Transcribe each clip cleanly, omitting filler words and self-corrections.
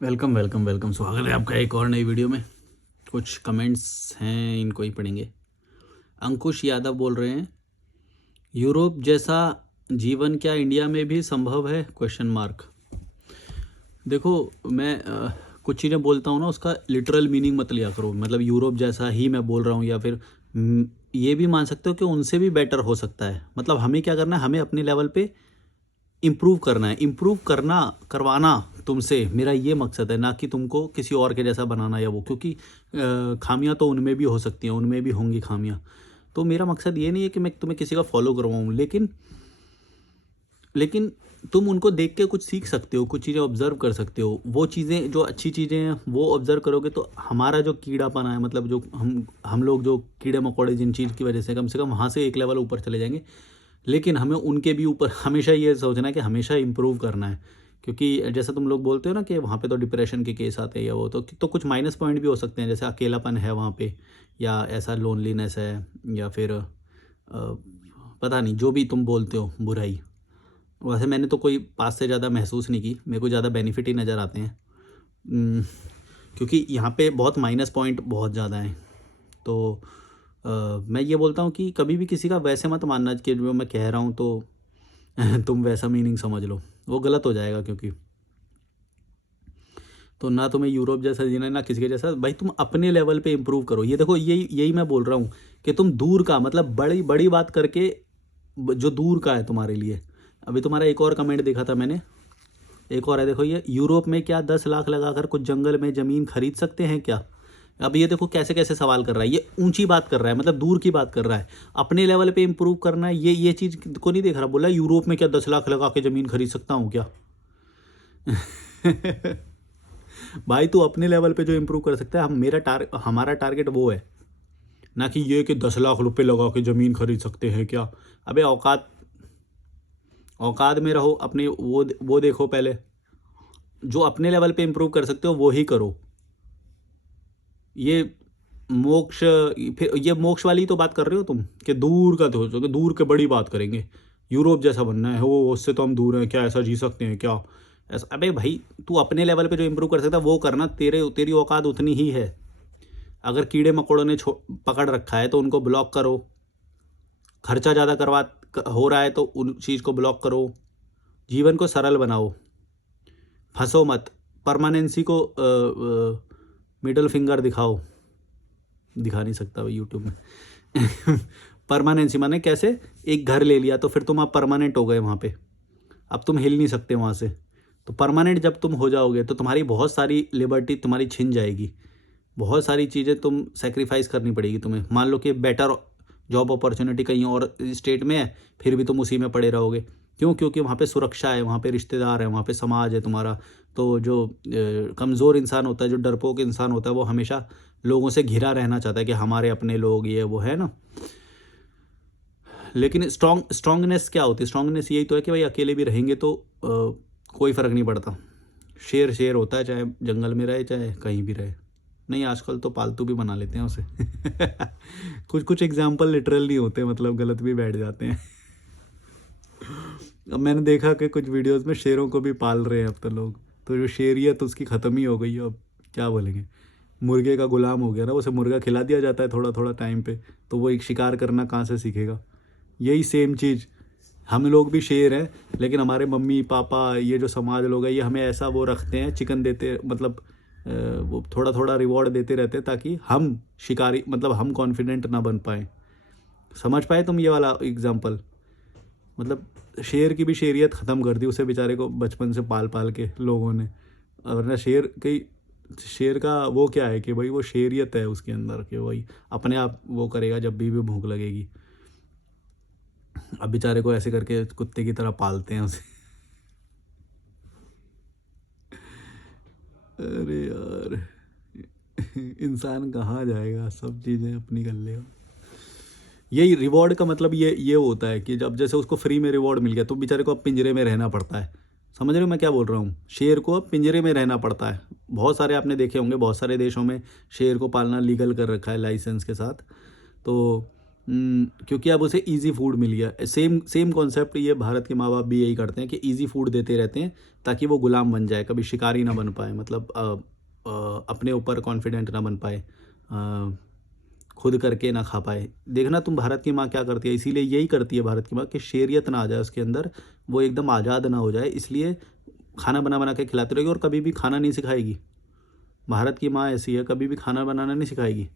Welcome welcome welcome, स्वागत है आपका एक और नई वीडियो में। कुछ कमेंट्स हैं, इनको ही पढ़ेंगे। अंकुश यादव बोल रहे हैं, यूरोप जैसा जीवन क्या इंडिया में भी संभव है? Question mark. देखो, मैं कुछ चीज़ें बोलता हूँ ना, उसका लिटरल मीनिंग मत लिया करो। मतलब यूरोप जैसा ही मैं बोल रहा हूँ, या फिर ये भी मान सकते हो कि उनसे भी बेटर हो सकता है। मतलब हमें क्या करना है, हमें अपने लेवल पे इम्प्रूव करना है। इम्प्रूव करना, करवाना तुमसे मेरा ये मकसद है, ना कि तुमको किसी और के जैसा बनाना या वो, क्योंकि खामियां तो उनमें भी हो सकती हैं, उनमें भी होंगी खामियां। तो मेरा मकसद ये नहीं है कि मैं तुम्हें किसी का फॉलो करवाऊँ, लेकिन तुम उनको देख के कुछ सीख सकते हो, कुछ चीज़ें ऑब्जर्व कर सकते हो। वो चीज़ें जो अच्छी चीज़ें हैं वो ऑब्जर्व करोगे तो हमारा जो कीड़ापना है, मतलब जो हम लोग जो कीड़े मकोड़े जिन चीज़ की वजह से कम वहाँ से एक लेवल ऊपर चले जाएंगे। लेकिन हमें उनके भी ऊपर हमेशा ये सोचना है कि हमेशा इम्प्रूव करना है। क्योंकि जैसा तुम लोग बोलते हो ना कि वहाँ पे तो डिप्रेशन के केस आते हैं या वो, तो कुछ माइनस पॉइंट भी हो सकते हैं, जैसे अकेलापन है वहाँ पे, या ऐसा लोनलीनेस है, या फिर पता नहीं जो भी तुम बोलते हो बुराई। वैसे मैंने तो कोई पास से ज़्यादा महसूस नहीं की, मेरे को ज़्यादा बेनिफिट ही नज़र आते हैं। उम, क्योंकि यहाँ पे बहुत माइनस पॉइंट बहुत ज़्यादा हैं। तो मैं ये बोलता हूँ कि कभी भी किसी का वैसे मत मानना कि जो मैं कह रहा हूँ तो तुम वैसा मीनिंग समझ लो, वो गलत हो जाएगा। क्योंकि तो ना तुम्हें यूरोप जैसा जीना है, ना किसी के जैसा। भाई तुम अपने लेवल पे इम्प्रूव करो। ये देखो, यही यही मैं बोल रहा हूँ कि तुम दूर का, मतलब बड़ी बड़ी बात करके जो दूर का है तुम्हारे लिए। अभी तुम्हारा एक और कमेंट देखा था मैंने, एक और है, देखो ये, यूरोप में क्या 10 लाख लगाकर कुछ जंगल में ज़मीन खरीद सकते हैं क्या? अब ये देखो कैसे कैसे सवाल कर रहा है, ये ऊंची बात कर रहा है, मतलब दूर की बात कर रहा है। अपने लेवल पे इम्प्रूव करना है, ये चीज़ को नहीं देख रहा। बोला यूरोप में क्या 10 लाख लगा के ज़मीन खरीद सकता हूँ क्या? भाई तू अपने लेवल पे जो इम्प्रूव कर सकता है, हमारा टारगेट वो है, ना कि ये कि 10 लाख रुपए लगा के ज़मीन खरीद सकते हैं क्या। अबे औकात औकात में रहो अपने। वो देखो पहले, जो अपने लेवल पे इम्प्रूव कर सकते हो वो ही करो। ये मोक्ष, फिर ये मोक्ष वाली तो बात कर रहे हो तुम, कि दूर का तो सोचोगे, दूर के बड़ी बात करेंगे, यूरोप जैसा बनना है, वो उससे तो हम दूर हैं क्या, ऐसा जी सकते हैं क्या? ऐसा, अबे भाई तू अपने लेवल पे जो इम्प्रूव कर सकता है वो करना। तेरी औकात उतनी ही है। अगर कीड़े मकोड़ों ने पकड़ रखा है तो उनको ब्लॉक करो। खर्चा ज़्यादा हो रहा है तो उन चीज़ को ब्लॉक करो। जीवन को सरल बनाओ, फंसो मत। परमानेंसी को मिडल फिंगर दिखाओ। दिखा नहीं सकता भाई यूट्यूब में। परमानेंसी माने कैसे? एक घर ले लिया तो फिर तुम आप परमानेंट हो गए वहाँ पे, अब तुम हिल नहीं सकते वहाँ से। तो परमानेंट जब तुम हो जाओगे तो तुम्हारी बहुत सारी लिबर्टी तुम्हारी छिन जाएगी। बहुत सारी चीज़ें तुम सेक्रीफाइस करनी पड़ेगी तुम्हें। मान लो कि बेटर जॉब अपॉर्चुनिटी कहीं और स्टेट में है, फिर भी तुम उसी में पड़े रहोगे। क्यों? क्योंकि वहाँ पे सुरक्षा है, वहाँ पे रिश्तेदार है, वहाँ पे समाज है तुम्हारा। तो जो कमज़ोर इंसान होता है, जो डरपोक इंसान होता है, वो हमेशा लोगों से घिरा रहना चाहता है कि हमारे अपने लोग, ये वो है ना। लेकिन स्ट्रांगनेस क्या होती है? स्ट्रांगनेस यही तो है कि भाई अकेले भी रहेंगे तो कोई फ़र्क नहीं पड़ता। शेर शेर होता है, चाहे जंगल में रहे चाहे कहीं भी रहे। नहीं, आजकल तो पालतू भी बना लेते हैं उसे। कुछ कुछ एग्जाम्पल लिटरल नहीं होते, मतलब गलत भी बैठ जाते हैं। अब मैंने देखा कि कुछ वीडियोस में शेरों को भी पाल रहे हैं अब तो लोग। तो जो शेरियत उसकी ख़त्म ही हो गई है अब। क्या बोलेंगे, मुर्गे का गुलाम हो गया ना, उसे मुर्गा खिला दिया जाता है थोड़ा थोड़ा टाइम पे, तो वो एक शिकार करना कहाँ से सीखेगा? यही सेम चीज़, हम लोग भी शेर हैं, लेकिन हमारे मम्मी पापा, ये जो समाज लोग हैं, ये हमें ऐसा वो रखते हैं, चिकन देते, मतलब वो थोड़ा थोड़ा रिवॉर्ड देते रहते हैं ताकि हम शिकारी, मतलब हम कॉन्फिडेंट ना बन पाए। समझ पाए तुम ये वाला एग्जाम्पल? मतलब शेर की भी शेरियत ख़त्म कर दी उसे, बेचारे को बचपन से पाल पाल के लोगों ने। वरना शेर का वो क्या है कि भाई वो शेरियत है उसके अंदर, कि वही अपने आप वो करेगा जब भी भूख लगेगी। अब बेचारे को ऐसे करके कुत्ते की तरह पालते हैं उसे। अरे यार, इंसान कहाँ जाएगा, सब चीज़ें अपनी कर लेगा। यही रिवॉर्ड का मतलब ये होता है कि जब जैसे उसको फ्री में रिवॉर्ड मिल गया तो बेचारे को अब पिंजरे में रहना पड़ता है। समझ रहे हो मैं क्या बोल रहा हूँ? शेर को अब पिंजरे में रहना पड़ता है। बहुत सारे आपने देखे होंगे, बहुत सारे देशों में शेर को पालना लीगल कर रखा है लाइसेंस के साथ। तो क्योंकि अब उसे इजी फूड मिल गया। सेम सेम कॉन्सेप्ट ये भारत के माँ बाप भी यही करते हैं कि इजी फूड देते रहते हैं ताकि वो गुलाम बन जाए, कभी शिकारी ना बन पाए, मतलब अपने ऊपर कॉन्फिडेंट ना बन पाए, खुद करके ना खा पाए। देखना तुम भारत की माँ क्या करती है, इसीलिए यही करती है भारत की माँ कि शेरियत ना आ जाए उसके अंदर, वो एकदम आज़ाद ना हो जाए, इसलिए खाना बना बना के खिलाती रहेगी और कभी भी खाना नहीं सिखाएगी। भारत की माँ ऐसी है, कभी भी खाना बनाना नहीं सिखाएगी।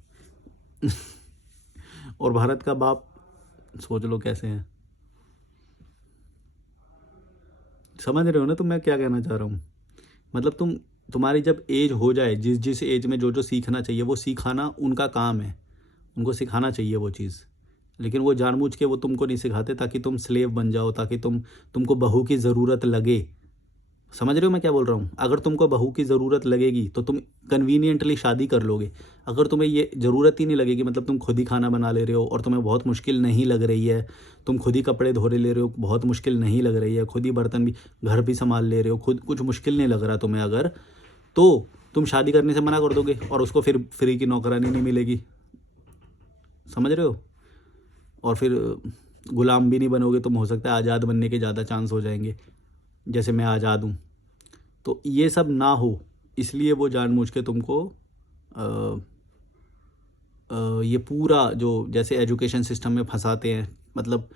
और भारत का बाप सोच लो कैसे हैं। समझ रहे हो ना तुम मैं क्या कहना चाह रहा हूँ? मतलब तुम्हारी जब एज हो जाए, जिस जिस एज में जो जो सीखना चाहिए वो सिखाना उनका काम है, उनको सिखाना चाहिए वो चीज़। लेकिन वो जानबूझ के वो तुमको नहीं सिखाते ताकि तुम स्लेव बन जाओ, ताकि तुमको बहू की ज़रूरत लगे। समझ रहे हो मैं क्या बोल रहा हूँ? अगर तुमको बहू की ज़रूरत लगेगी तो तुम कन्वीनियंटली शादी कर लोगे। अगर तुम्हें ये ज़रूरत ही नहीं लगेगी, मतलब तुम खुद ही खाना बना ले रहे हो और तुम्हें बहुत मुश्किल नहीं लग रही है, तुम खुद ही कपड़े धो ले रहे हो, बहुत मुश्किल नहीं लग रही है, खुद ही बर्तन भी, घर भी संभाल ले रहे हो, खुद कुछ मुश्किल नहीं लग रहा तुम्हें, अगर तो तुम शादी करने से मना कर दोगे और उसको फिर फ्री की नौकरानी नहीं मिलेगी। समझ रहे हो? और फिर गुलाम भी नहीं बनोगे तुम, हो सकता है आज़ाद बनने के ज़्यादा चांस हो जाएंगे, जैसे मैं आज़ाद हूँ। तो ये सब ना हो, इसलिए वो जानबूझ के तुमको ये पूरा जो जैसे एजुकेशन सिस्टम में फंसाते हैं, मतलब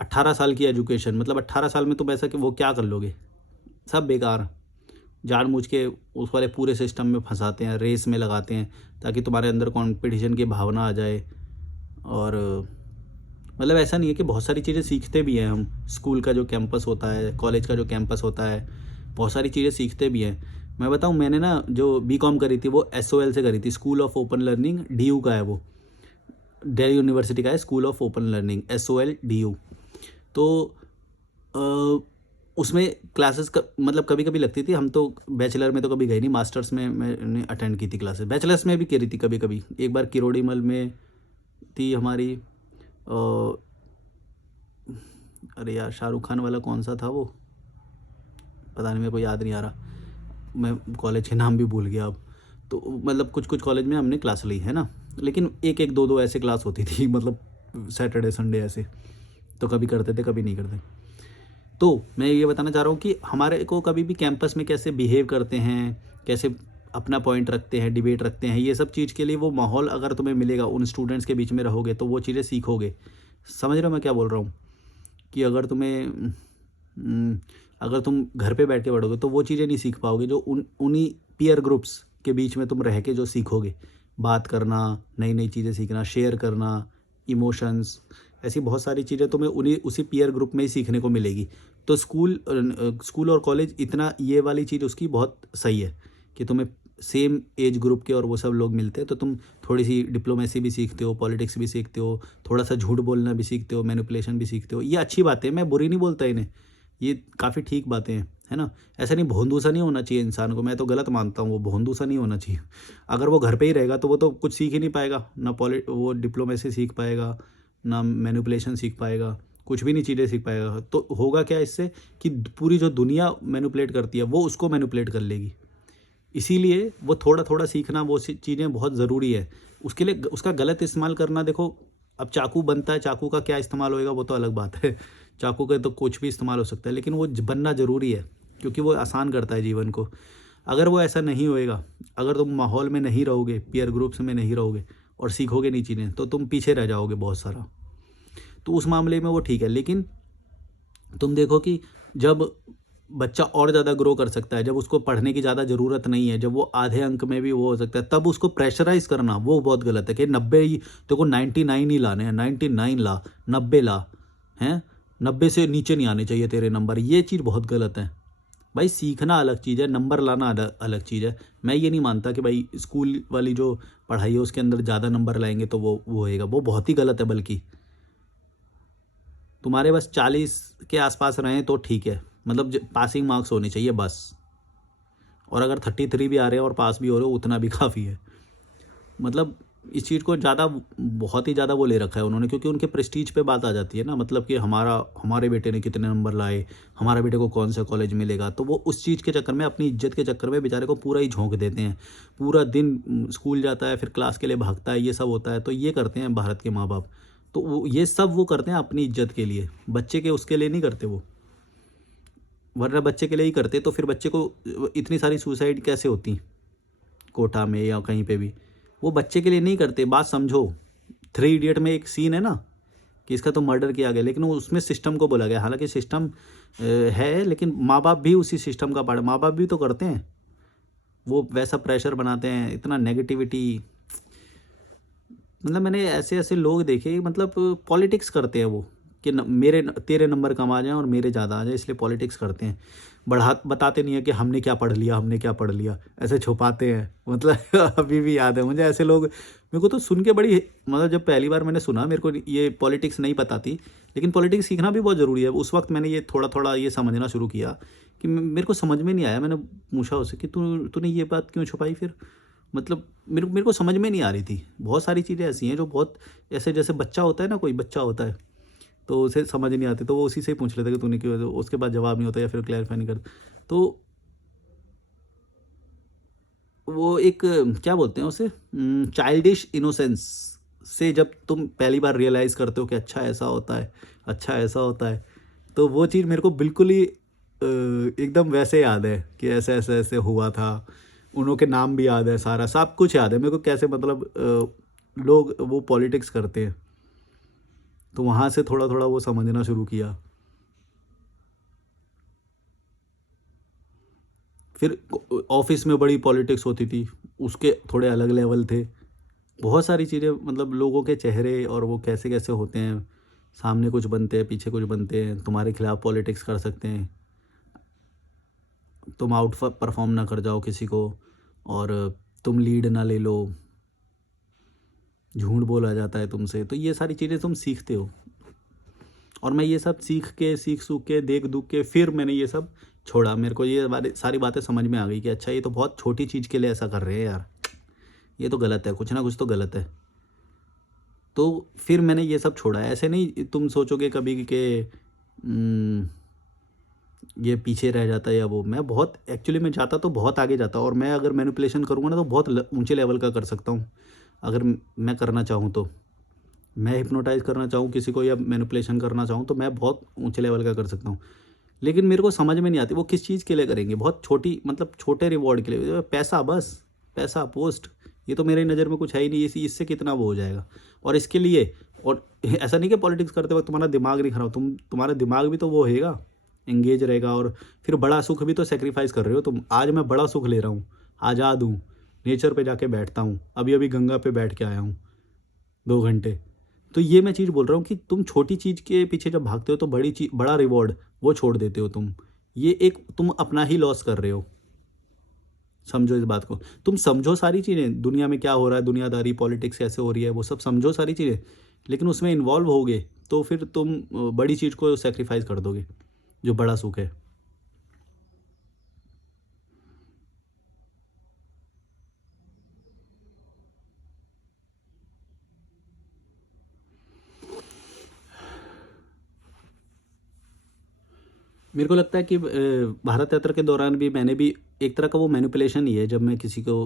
18 साल की एजुकेशन, मतलब 18 साल में तुम ऐसा कि वो क्या कर लोगे, सब बेकार। जानबूझ के उस वाले पूरे सिस्टम में फंसाते हैं, रेस में लगाते हैं ताकि तुम्हारे अंदर कंपटीशन की भावना आ जाए। और मतलब ऐसा नहीं है कि बहुत सारी चीज़ें सीखते भी हैं हम, स्कूल का जो कैंपस होता है, कॉलेज का जो कैंपस होता है, बहुत सारी चीज़ें सीखते भी हैं। मैं बताऊं, मैंने ना जो बीकॉम करी थी वो SOL से करी थी, school of open learning, DU का है वो, दिल्ली यूनिवर्सिटी का है, school of open learning, SOL DU। तो उसमें क्लासेस मतलब कभी कभी लगती थी, हम तो बैचलर में तो कभी गए नहीं, मास्टर्स में मैंने अटेंड की थी क्लासेस, बैचलर्स में भी करी थी कभी कभी। एक बार किरोड़ी मल में थी हमारी, अरे यार शाहरुख खान वाला कौन सा था वो, पता नहीं, मेरे को याद नहीं आ रहा, मैं कॉलेज के नाम भी भूल गया अब। तो मतलब कुछ कुछ कॉलेज में हमने क्लास ली है ना, लेकिन एक एक दो दो ऐसे क्लास होती थी, मतलब सैटरडे संडे ऐसे, तो कभी करते थे कभी नहीं करते। तो मैं ये बताना चाह रहा हूँ कि हमारे को कभी भी कैंपस में कैसे बिहेव करते हैं, कैसे अपना पॉइंट रखते हैं, डिबेट रखते हैं, ये सब चीज़ के लिए वो माहौल अगर तुम्हें मिलेगा, उन स्टूडेंट्स के बीच में रहोगे तो वो चीज़ें सीखोगे। समझ रहे हो मैं क्या बोल रहा हूँ? कि अगर अगर तुम घर पे बैठ के पढ़ोगे तो वो चीज़ें नहीं सीख पाओगे जो उन्हीं पीयर ग्रुप्स के बीच में तुम रह के जो सीखोगे, बात करना, नई नई चीज़ें सीखना, शेयर करना, इमोशंस, ऐसी बहुत सारी चीज़ें तुम्हें उन्हीं उसी पीयर ग्रुप में ही सीखने को मिलेगी। तो स्कूल और कॉलेज इतना ये वाली चीज़ उसकी बहुत सही है कि तुम्हें सेम एज ग्रुप के और वो सब लोग मिलते हैं, तो तुम थोड़ी सी डिप्लोमेसी भी सीखते हो, पॉलिटिक्स भी सीखते हो, थोड़ा सा झूठ बोलना भी सीखते हो, मैनिपुलेशन भी सीखते हो। ये अच्छी बातें हैं, मैं बुरी नहीं बोलता इन्हें, ये काफ़ी ठीक बातें हैं, है ना? ऐसा नहीं, भोंदू सा नहीं होना चाहिए इंसान को, मैं तो गलत मानता हूँ, वो भोंदू सा नहीं होना चाहिए। अगर वो घर पे ही रहेगा तो वो तो कुछ सीख ही नहीं पाएगा, ना वो डिप्लोमेसी सीख पाएगा, ना मैनिपुलेशन सीख पाएगा, कुछ भी नहीं चीज़ें सीख पाएगा। तो होगा क्या इससे कि पूरी जो दुनिया मैनिपुलेट करती है वो उसको मैनिपुलेट कर लेगी। इसीलिए वो थोड़ा थोड़ा सीखना, वो चीज़ें बहुत ज़रूरी है। उसके लिए उसका गलत इस्तेमाल करना, देखो अब चाकू बनता है, चाकू का क्या इस्तेमाल होएगा वो तो अलग बात है, चाकू का तो कुछ भी इस्तेमाल हो सकता है, लेकिन वो बनना ज़रूरी है क्योंकि वो आसान करता है जीवन को। अगर वो ऐसा नहीं होएगा, अगर तुम माहौल में नहीं रहोगे, पीयर ग्रुप्स में नहीं रहोगे और सीखोगे नहीं चीज़ें, तो तुम पीछे रह जाओगे बहुत सारा। तो उस मामले में वो ठीक है। लेकिन तुम देखो कि जब बच्चा और ज़्यादा ग्रो कर सकता है, जब उसको पढ़ने की ज़्यादा ज़रूरत नहीं है, जब वो आधे अंक में भी वो हो सकता है, तब उसको प्रेशराइज करना वो बहुत गलत है कि 90 ही तो को 99 ही लाने हैं, 99 ला, 90 ला, हैं 90 से नीचे नहीं आने चाहिए तेरे नंबर, ये चीज़ बहुत गलत है। भाई सीखना अलग चीज़ है, नंबर लाना अलग चीज़ है। मैं ये नहीं मानता कि भाई स्कूल वाली जो पढ़ाई है उसके अंदर ज़्यादा नंबर लाएंगे तो वो होएगा, वो बहुत ही गलत है। बल्कि तुम्हारे बस 40 के आसपास रहें तो ठीक है, मतलब पासिंग मार्क्स होने चाहिए बस। और अगर 33 भी आ रहे हैं और पास भी हो रहे हो उतना भी काफ़ी है। मतलब इस चीज़ को ज़्यादा, बहुत ही ज़्यादा वो ले रखा है उन्होंने, क्योंकि उनके प्रेस्टीज पे बात आ जाती है ना, मतलब कि हमारे बेटे ने कितने नंबर लाए, हमारे बेटे को कौन सा कॉलेज मिलेगा, तो वो उस चीज़ के चक्कर में, अपनी इज्जत के चक्कर में बेचारे को पूरा ही झोंक देते हैं। पूरा दिन स्कूल जाता है, फिर क्लास के लिए भागता है, ये सब होता है, तो ये करते हैं भारत के माँ बाप। तो वो ये सब वो करते हैं अपनी इज्जत के लिए, बच्चे के उसके लिए नहीं करते वो। वरना बच्चे के लिए ही करते तो फिर बच्चे को इतनी सारी सुसाइड कैसे होती कोटा में या कहीं पे भी। वो बच्चे के लिए नहीं करते, बात समझो। 3 इडियट में एक सीन है ना कि इसका तो मर्डर किया गया, लेकिन वो उसमें सिस्टम को बोला गया, हालांकि सिस्टम है, लेकिन माँ बाप भी उसी सिस्टम का पार्ट, माँ बाप भी तो करते हैं, वो वैसा प्रेशर बनाते हैं, इतना नेगेटिविटी। मतलब मैंने ऐसे ऐसे लोग देखे, मतलब पॉलिटिक्स करते हैं वो कि तेरे नंबर कम आ जाएं और मेरे ज़्यादा आ जाए, इसलिए पॉलिटिक्स करते हैं। बताते नहीं है कि हमने क्या पढ़ लिया, हमने क्या पढ़ लिया, ऐसे छुपाते हैं। मतलब अभी भी याद है मुझे ऐसे लोग, मेरे को तो सुन के बड़ी, मतलब जब पहली बार मैंने सुना, मेरे को ये पॉलिटिक्स नहीं पता थी, लेकिन पॉलिटिक्स सीखना भी बहुत ज़रूरी है। उस वक्त मैंने ये थोड़ा थोड़ा ये समझना शुरू किया कि मेरे को समझ में नहीं आया। मैंने पूछा उससे कि तूने ये बात क्यों छुपाई फिर, मतलब मेरे को समझ में नहीं आ रही थी। बहुत सारी चीज़ें ऐसी हैं जो बहुत ऐसे, जैसे बच्चा होता है ना, कोई बच्चा होता है तो उसे समझ नहीं आती, तो वो उसी से ही पूछ लेता कि तूने क्यों, उसके बाद जवाब नहीं होता या फिर क्लैरिफाई नहीं करता। तो वो एक क्या बोलते हैं उसे, चाइल्डिश इनोसेंस से जब तुम पहली बार रियलाइज़ करते हो कि अच्छा ऐसा होता है, अच्छा ऐसा होता है, तो वो चीज़ मेरे को बिल्कुल ही एकदम वैसे याद है कि ऐसे ऐसे ऐसे हुआ था। उन्हों के नाम भी याद है, सारा सब कुछ याद है मेरे को, कैसे मतलब लोग वो पॉलिटिक्स करते हैं। तो वहाँ से थोड़ा थोड़ा वो समझना शुरू किया। फिर ऑफिस में बड़ी पॉलिटिक्स होती थी, उसके थोड़े अलग लेवल थे। बहुत सारी चीज़ें, मतलब लोगों के चेहरे और वो कैसे कैसे होते हैं, सामने कुछ बनते हैं, पीछे कुछ बनते हैं, तुम्हारे खिलाफ पॉलिटिक्स कर सकते हैं, तुम आउट परफॉर्म ना कर जाओ किसी को, और तुम लीड ना ले लो, झूठ बोला जाता है तुमसे, तो ये सारी चीज़ें तुम सीखते हो। और मैं ये सब सीख सूख के देख दुख के फिर मैंने ये सब छोड़ा। मेरे को ये सारी बातें समझ में आ गई कि अच्छा ये तो बहुत छोटी चीज़ के लिए ऐसा कर रहे हैं यार, ये तो गलत है, कुछ ना कुछ तो गलत है। तो फिर मैंने ये सब छोड़ा। ऐसे नहीं तुम सोचोगे कभी कि ये पीछे रह जाता है या वो, मैं बहुत एक्चुअली मैं जाता तो बहुत आगे जाता, और मैं अगर मैनिपुलेशन करूँगा ना तो बहुत ऊंचे लेवल का कर सकता हूँ, अगर मैं करना चाहूँ तो। मैं हिप्नोटाइज़ करना चाहूँ किसी को या मैनिपुलेशन करना चाहूँ तो मैं बहुत ऊंचे लेवल का कर सकता हूँ। लेकिन मेरे को समझ में नहीं आती वो किस चीज़ के लिए करेंगे, बहुत छोटी, मतलब छोटे रिवॉर्ड के लिए, पैसा बस, पैसा, पोस्ट, ये तो मेरी नज़र में कुछ है ही नहीं, इससे कितना वो हो जाएगा। और इसके लिए, और ऐसा नहीं कि पॉलिटिक्स करते वक्त तुम्हारा दिमाग नहीं खराब, तुम्हारा दिमाग भी तो वो होएगा, एंगेज रहेगा। और फिर बड़ा सुख भी तो सेक्रीफाइस कर रहे हो तुम। आज मैं बड़ा सुख ले रहा हूँ, आज़ाद हूँ, नेचर पे जाके बैठता हूँ, अभी अभी गंगा पे बैठ के आया हूँ 2 घंटे। तो ये मैं चीज़ बोल रहा हूँ कि तुम छोटी चीज़ के पीछे जब भागते हो तो बड़ी चीज, बड़ा रिवॉर्ड वो छोड़ देते हो तुम। ये एक तुम अपना ही लॉस कर रहे हो। समझो इस बात को, तुम समझो सारी चीज़ें, दुनिया में क्या हो रहा है, दुनियादारी, पॉलिटिक्स कैसे हो रही है, वो सब समझो सारी चीज़ें, लेकिन उसमें इन्वॉल्व होगे तो फिर तुम बड़ी चीज़ को सेक्रीफाइस कर दोगे, जो बड़ा सुख है। मेरे को लगता है कि भारत यात्रा के दौरान भी मैंने भी एक तरह का वो मैनिपुलेशन ही है, जब मैं किसी को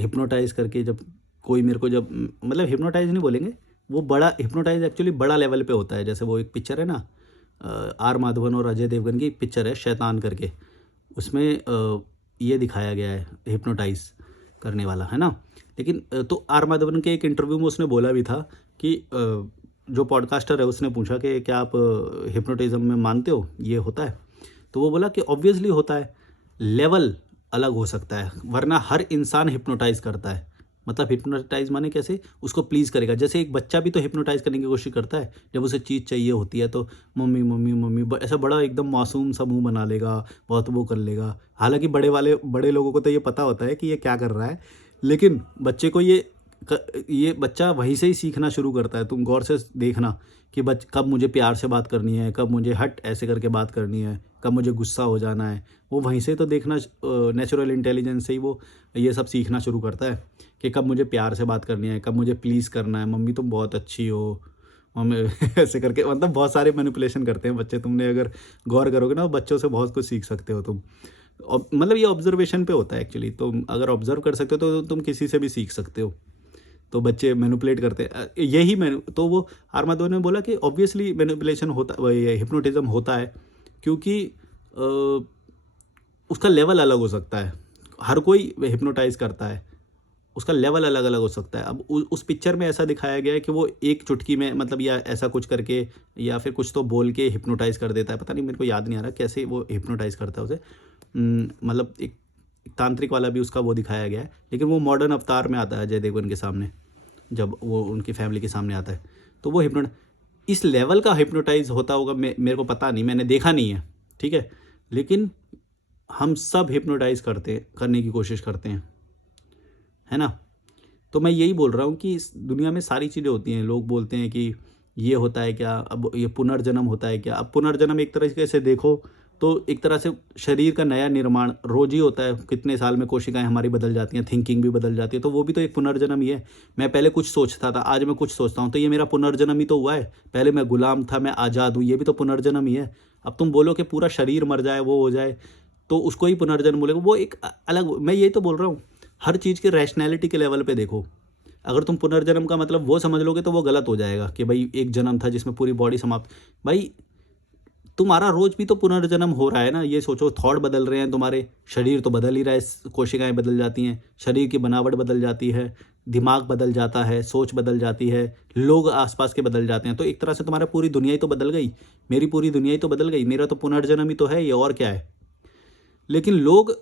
हिप्नोटाइज करके, जब कोई मेरे को जब मतलब हिप्नोटाइज नहीं बोलेंगे, वो बड़ा हिप्नोटाइज एक्चुअली बड़ा लेवल पे होता है। जैसे वो एक पिक्चर है ना, आर माधवन और अजय देवगन की पिक्चर है शैतान करके, उसमें ये दिखाया गया है हिप्नोटाइज करने वाला, है ना। लेकिन तो आर माधवन के एक इंटरव्यू में उसने बोला भी था कि जो पॉडकास्टर है उसने पूछा कि क्या आप हिप्नोटिज्म में मानते हो, ये होता है। तो वो बोला कि ऑब्वियसली होता है, लेवल अलग हो सकता है, वरना हर इंसान हिप्नोटाइज करता है। मतलब हिप्नोटाइज माने कैसे, उसको प्लीज़ करेगा। जैसे एक बच्चा भी तो हिप्नोटाइज करने की कोशिश करता है, जब उसे चीज़ चाहिए होती है तो मम्मी मम्मी मम्मी, ऐसा बड़ा एकदम मासूम सा मुँह बना लेगा, बहुत वो कर लेगा। हालांकि बड़े लोगों को तो ये पता होता है कि ये क्या कर रहा है, लेकिन बच्चे को ये बच्चा वहीं से ही सीखना शुरू करता है। तुम गौर से देखना कि कब मुझे प्यार से बात करनी है, कब मुझे हट ऐसे करके बात करनी है, कब मुझे गुस्सा हो जाना है, वो वहीं से तो देखना, नेचुरल इंटेलिजेंस से ही वो ये सब सीखना शुरू करता है कि कब मुझे प्यार से बात करनी है, कब मुझे प्लीज़ करना है, मम्मी तुम बहुत अच्छी हो मम्मी ऐसे करके। मतलब बहुत सारे मैनिपुलेशन करते हैं बच्चे, तुमने अगर गौर करोगे ना, बच्चों से बहुत कुछ सीख सकते हो तुम। मतलब ये ऑब्जर्वेशन पे होता है एक्चुअली, तुम अगर ऑब्जर्व कर सकते हो तो तुम किसी से भी सीख सकते हो। तो बच्चे मैनिपुलेट करते हैं। यही मैं तो वो आर्मादो ने बोला कि ऑब्वियसली मैनिपुलेशन होता, ये हिप्नोटिज्म होता है, क्योंकि उसका लेवल अलग हो सकता है। हर कोई हिप्नोटाइज करता है, उसका लेवल अलग अलग हो सकता है। अब उस पिक्चर में ऐसा दिखाया गया है कि वो एक चुटकी में मतलब या ऐसा कुछ करके या फिर कुछ तो बोल के हिप्नोटाइज कर देता है। पता नहीं, मेरे को याद नहीं आ रहा कैसे वो हिप्नोटाइज करता है उसे। मतलब एक तांत्रिक वाला भी उसका वो दिखाया गया है, लेकिन वो मॉडर्न अवतार में आता है अजय देवगन के सामने, जब वो उनकी फैमिली के सामने आता है। तो वो इस लेवल का हिप्नोटाइज होता होगा, मेरे को पता नहीं, मैंने देखा नहीं है, ठीक है। लेकिन हम सब हिप्नोटाइज करने की कोशिश करते हैं, है ना। तो मैं यही बोल रहा हूँ कि इस दुनिया में सारी चीज़ें होती हैं। लोग बोलते हैं कि ये होता है क्या, अब ये पुनर्जन्म होता है क्या। अब पुनर्जन्म एक तरीके से देखो तो एक तरह से शरीर का नया निर्माण रोज ही होता है। कितने साल में कोशिकाएं हमारी बदल जाती हैं, थिंकिंग भी बदल जाती है, तो वो भी तो एक पुनर्जन्म ही है। मैं पहले कुछ सोचता था, आज मैं कुछ सोचता हूँ, तो ये मेरा पुनर्जन्म ही तो हुआ है। पहले मैं गुलाम था, मैं आज़ाद हूँ, ये भी तो पुनर्जन्म ही है। अब तुम बोलो कि पूरा शरीर मर जाए, वो हो जाए, तो उसको ही पुनर्जन्म बोलेगा, वो एक अलग। मैं यही तो बोल रहा हूँ, हर चीज़ के रैशनैलिटी के लेवल पे देखो। अगर तुम पुनर्जन्म का मतलब वो समझ लोगे तो वो गलत हो जाएगा कि भाई एक जन्म था जिसमें पूरी बॉडी समाप्त। भाई तुम्हारा रोज भी तो पुनर्जन्म हो रहा है ना। ये सोचो, थॉट बदल रहे हैं तुम्हारे, शरीर तो बदल ही रहा है, कोशिकाएं बदल जाती हैं, शरीर की बनावट बदल जाती है, दिमाग बदल जाता है, सोच बदल जाती है, लोग आसपास के बदल जाते हैं। तो एक तरह से तुम्हारा पूरी दुनिया ही तो बदल गई, मेरी पूरी दुनिया ही तो बदल गई, मेरा तो पुनर्जन्म ही तो है ये, और क्या है। लेकिन लोग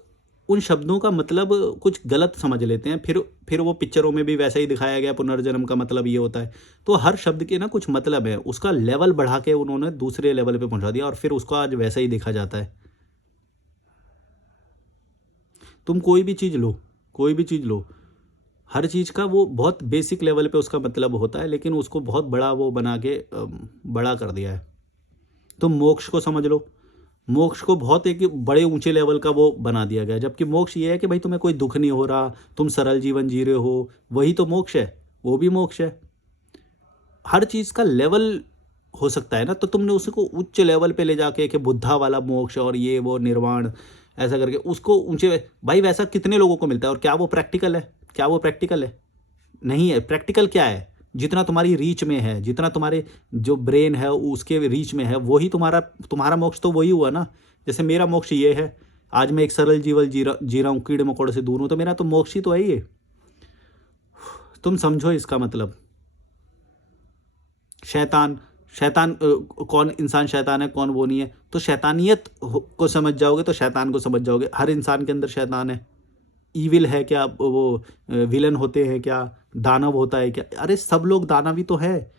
उन शब्दों का मतलब कुछ गलत समझ लेते हैं। फिर वो पिक्चरों में भी वैसा ही दिखाया गया, पुनर्जन्म का मतलब ये होता है। तो हर शब्द के ना कुछ मतलब है, उसका लेवल बढ़ा के उन्होंने दूसरे लेवल पे पहुंचा दिया, और फिर उसको आज वैसा ही देखा जाता है। तुम कोई भी चीज़ लो, कोई भी चीज़ लो, हर चीज़ का वो बहुत बेसिक लेवल पे उसका मतलब होता है, लेकिन उसको बहुत बड़ा वो बना के बड़ा कर दिया है। तुम मोक्ष को समझ लो, मोक्ष को बहुत एक बड़े ऊंचे लेवल का वो बना दिया गया है। जबकि मोक्ष ये है कि भाई तुम्हें कोई दुख नहीं हो रहा, तुम सरल जीवन जी रहे हो, वही तो मोक्ष है, वो भी मोक्ष है। हर चीज़ का लेवल हो सकता है ना। तो तुमने उसको उच्च लेवल पे ले जाके कि बुद्धा वाला मोक्ष और ये वो निर्वाण ऐसा करके उसको ऊंचे, भाई वैसा कितने लोगों को मिलता है, और क्या वो प्रैक्टिकल है? क्या वो प्रैक्टिकल है? नहीं है। प्रैक्टिकल क्या है? जितना तुम्हारी रीच में है, जितना तुम्हारे जो ब्रेन है उसके रीच में है, वही तुम्हारा मोक्ष तो वही हुआ ना। जैसे मेरा मोक्ष ये है, आज मैं एक सरल जीवन जी रहा हूँ, कीड़े मकोड़े से दूर हूँ, तो मेरा तो मोक्ष ही तो है ये। तुम समझो इसका मतलब। शैतान शैतान कौन इंसान शैतान है, कौन वो नहीं है। तो शैतानियत को समझ जाओगे तो शैतान को समझ जाओगे। हर इंसान के अंदर शैतान है। ईविल है क्या, वो विलन होते हैं क्या, दानव होता है क्या? अरे सब लोग दानव ही तो है।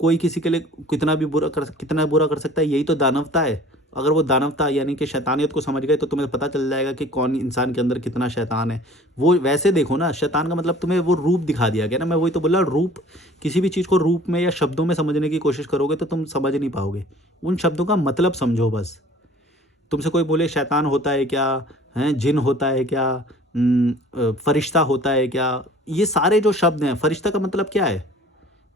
कोई किसी के लिए कितना बुरा कर सकता है, यही तो दानवता है। अगर वो दानवता यानी कि शैतानियत को समझ गए तो तुम्हें पता चल जाएगा कि कौन इंसान के अंदर कितना शैतान है। वो वैसे देखो ना, शैतान का मतलब तुम्हें वो रूप दिखा दिया गया ना। मैं वही तो बोला, रूप, किसी भी चीज़ को रूप में या शब्दों में समझने की कोशिश करोगे तो तुम समझ नहीं पाओगे। उन शब्दों का मतलब समझो बस। तुमसे कोई बोले शैतान होता है क्या, हैं जिन होता है क्या, फरिश्ता होता है क्या, ये सारे जो शब्द हैं, फरिश्ता का मतलब क्या है